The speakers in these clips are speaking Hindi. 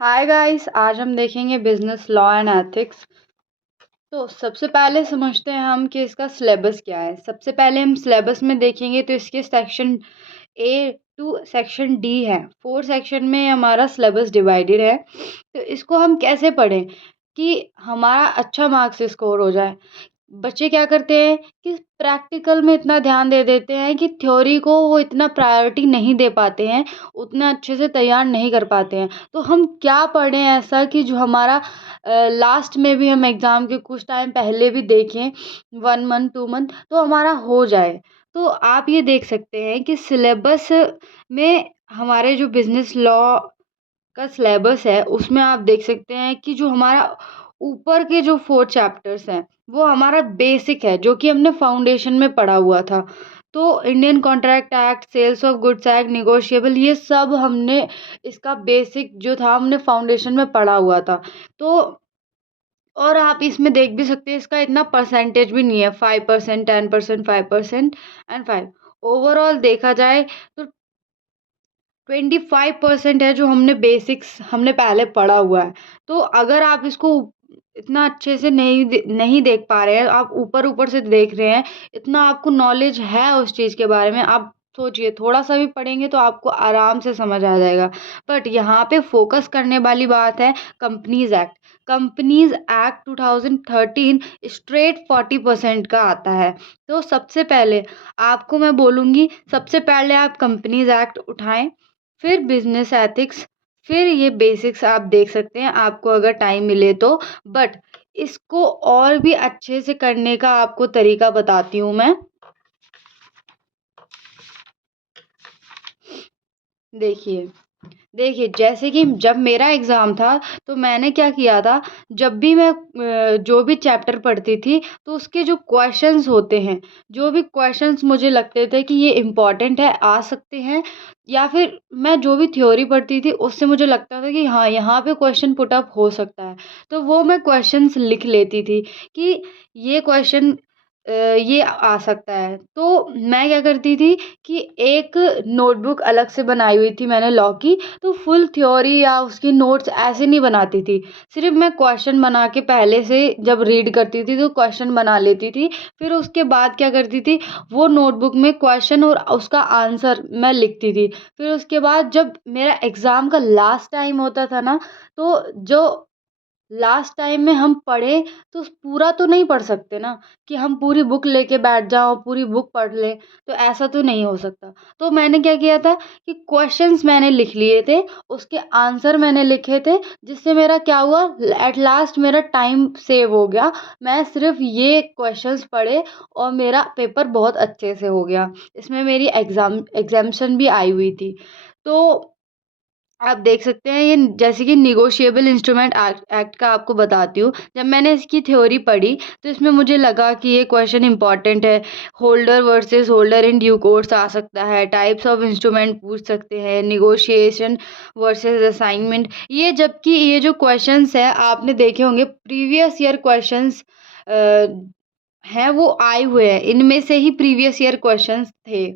हाय गाइस, आज हम देखेंगे बिजनेस लॉ एंड एथिक्स। तो सबसे पहले समझते हैं हम कि इसका सिलेबस क्या है। सबसे पहले हम सिलेबस में देखेंगे तो इसके section A to section D है। 4 सेक्शन में हमारा सिलेबस डिवाइडेड है। तो इसको हम कैसे पढ़ें कि हमारा अच्छा मार्क्स स्कोर हो जाए। बच्चे क्या करते हैं कि प्रैक्टिकल में इतना ध्यान दे देते हैं कि थ्योरी को वो इतना प्रायोरिटी नहीं दे पाते हैं, उतना अच्छे से तैयार नहीं कर पाते हैं। तो हम क्या पढ़ें ऐसा कि जो हमारा लास्ट में भी हम एग्ज़ाम के कुछ टाइम पहले भी देखें, 1 मंथ 2 मंथ तो हमारा हो जाए। तो आप ये देख सकते हैं कि सिलेबस में हमारे जो बिज़नेस लॉ का सिलेबस है उसमें आप देख सकते हैं कि जो हमारा ऊपर के जो 4 चैप्टर्स हैं वो हमारा बेसिक है, जो कि हमने फाउंडेशन में पढ़ा हुआ था। तो Indian contract act, sales of goods act, negotiable, ये सब हमने इसका बेसिक जो था हमने फाउंडेशन में पढ़ा हुआ था। तो और आप इसमें देख भी सकते हैं इसका इतना परसेंटेज भी नहीं है, 5%, 10%, 5% एंड 5। ओवरऑल देखा जाए तो 25% है जो हमने बेसिक्स हमने पहले पढ़ा हुआ है। तो अगर आप इसको इतना अच्छे से नहीं देख पा रहे हैं, आप ऊपर-ऊपर से देख रहे हैं, इतना आपको नॉलेज है उस चीज़ के बारे में, आप सोचिए थोड़ा-सा भी पढ़ेंगे तो आपको आराम से समझ आ जाएगा। बट यहाँ पे फ़ोकस करने वाली बात है companies act. Companies act 2013 straight 40% का आता है। तो सबसे पहले आपको मैं बोलूँगी, सबसे पहले आप कंपनीज़ एक्ट उठाएँ, फिर बिज़नेस एथिक्स, फिर ये बेसिक्स आप देख सकते हैं आपको अगर टाइम मिले तो। बट इसको और भी अच्छे से करने का आपको तरीका बताती हूँ मैं। देखिए देखिए, जैसे कि जब मेरा एग्ज़ाम था, तो मैंने क्या किया था, जब भी मैं जो भी चैप्टर पढ़ती थी, तो उसके जो क्वेश्चंस होते हैं, जो भी क्वेश्चंस मुझे लगते थे कि ये इम्पोर्टेंट है, आ सकते हैं, या फिर मैं जो भी थ्योरी पढ़ती थी, उससे मुझे लगता था कि हाँ, यहाँ पे क्वेश्चन पुट अप हो सकता है। तो वो मैं क्वेश्चंस लिख लेती थी कि ये क्वेश्चन ये आ सकता है। तो मैं क्या करती थी कि एक नोटबुक अलग से बनाई हुई थी मैंने लॉ की, तो फुल थ्योरी या उसकी नोट्स ऐसे नहीं बनाती थी। सिर्फ़ मैं क्वेश्चन बना के पहले से जब रीड करती थी तो क्वेश्चन बना लेती थी। फिर उसके बाद क्या करती थी, वो नोटबुक में क्वेश्चन और उसका आंसर मैं लिखती थी। फिर उसके बाद जब मेरा एग्ज़ाम का लास्ट टाइम होता था ना, तो जो लास्ट टाइम में हम पढ़े तो पूरा तो नहीं पढ़ सकते ना, कि हम पूरी बुक लेके बैठ जाओ, पूरी बुक पढ़ लें, तो ऐसा तो नहीं हो सकता। तो मैंने क्या किया था कि क्वेश्चंस मैंने लिख लिए थे, उसके आंसर मैंने लिखे थे, जिससे मेरा क्या हुआ, एट लास्ट मेरा टाइम सेव हो गया। मैं सिर्फ़ ये क्वेश्चंस पढ़े और मेरा पेपर बहुत अच्छे से हो गया। इसमें मेरी एग्ज़ाम्शन भी आई हुई थी। तो आप देख सकते हैं ये, जैसे कि निगोशिएबल इंस्ट्रूमेंट एक्ट एक्ट का आपको बताती हूँ। जब मैंने इसकी थ्योरी पढ़ी तो इसमें मुझे लगा कि ये क्वेश्चन इम्पोर्टेंट है। Holder versus holder in due course आ सकता है, टाइप्स ऑफ इंस्ट्रूमेंट पूछ सकते हैं, निगोशिएशन वर्सेस असाइनमेंट। ये जबकि ये जो क्वेश्चंस है आपने देखे होंगे प्रीवियस ईयर क्वेश्चंस हैं, वो आए हुए हैं, इनमें से ही प्रीवियस ईयर क्वेश्चंस थे।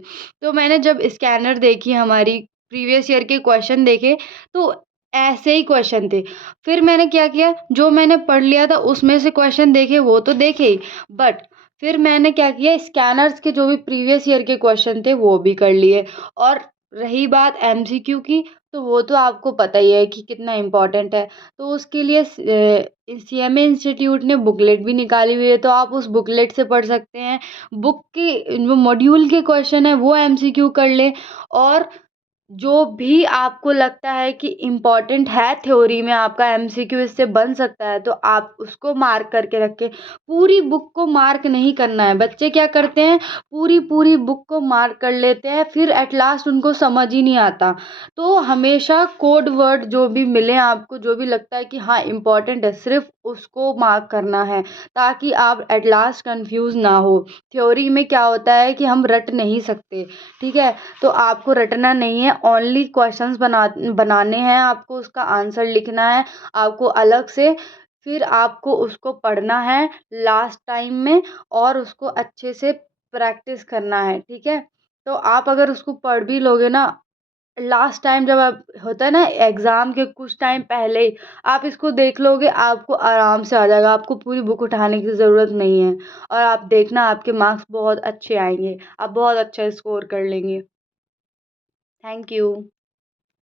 तो मैंने जब स्कैनर देखी, हमारी प्रीवियस ईयर के क्वेश्चन देखे, तो ऐसे ही क्वेश्चन थे। फिर मैंने क्या किया, जो मैंने पढ़ लिया था उसमें से क्वेश्चन देखे, वो तो देखे ही, बट फिर मैंने क्या किया, स्कैनर्स के जो भी प्रीवियस ईयर के क्वेश्चन थे वो भी कर लिए। और रही बात एमसीक्यू की, तो वो तो आपको पता ही है कि कितना इम्पोर्टेंट है। तो उसके लिए सीएमए इंस्टीट्यूट ने बुकलेट भी निकाली हुई है, तो आप उस बुकलेट से पढ़ सकते हैं। बुक की जो मॉड्यूल के क्वेश्चन है वो एमसीक्यू कर लें। और जो भी आपको लगता है कि इम्पोर्टेंट है थ्योरी में, आपका एमसीक्यू इससे बन सकता है, तो आप उसको मार्क करके रखें। पूरी बुक को मार्क नहीं करना है। बच्चे क्या करते हैं, पूरी बुक को मार्क कर लेते हैं, फिर एट लास्ट उनको समझ ही नहीं आता। तो हमेशा कोड वर्ड जो भी मिले आपको, जो भी लगता है कि हाँ इम्पोर्टेंट है, सिर्फ उसको मार्क करना है, ताकि आप एट लास्ट कंफ्यूज ना हो। थ्योरी में क्या होता है कि हम रट नहीं सकते, ठीक है। तो आपको रटना नहीं है, ओनली क्वेश्चंस बनाने हैं, आपको उसका आंसर लिखना है, आपको अलग से, फिर आपको उसको पढ़ना है लास्ट टाइम में, और उसको अच्छे से प्रैक्टिस करना है, ठीक है। तो आप अगर उसको पढ़ भी लोगे ना, लास्ट टाइम जब आप होता है ना एग्ज़ाम के कुछ टाइम पहले ही आप इसको देख लोगे, आपको आराम से आ जाएगा, आपको पूरी बुक उठाने की ज़रूरत नहीं है और आप देखना आपके मार्क्स बहुत अच्छे आएँगे, आप बहुत अच्छा स्कोर कर लेंगे। Thank you.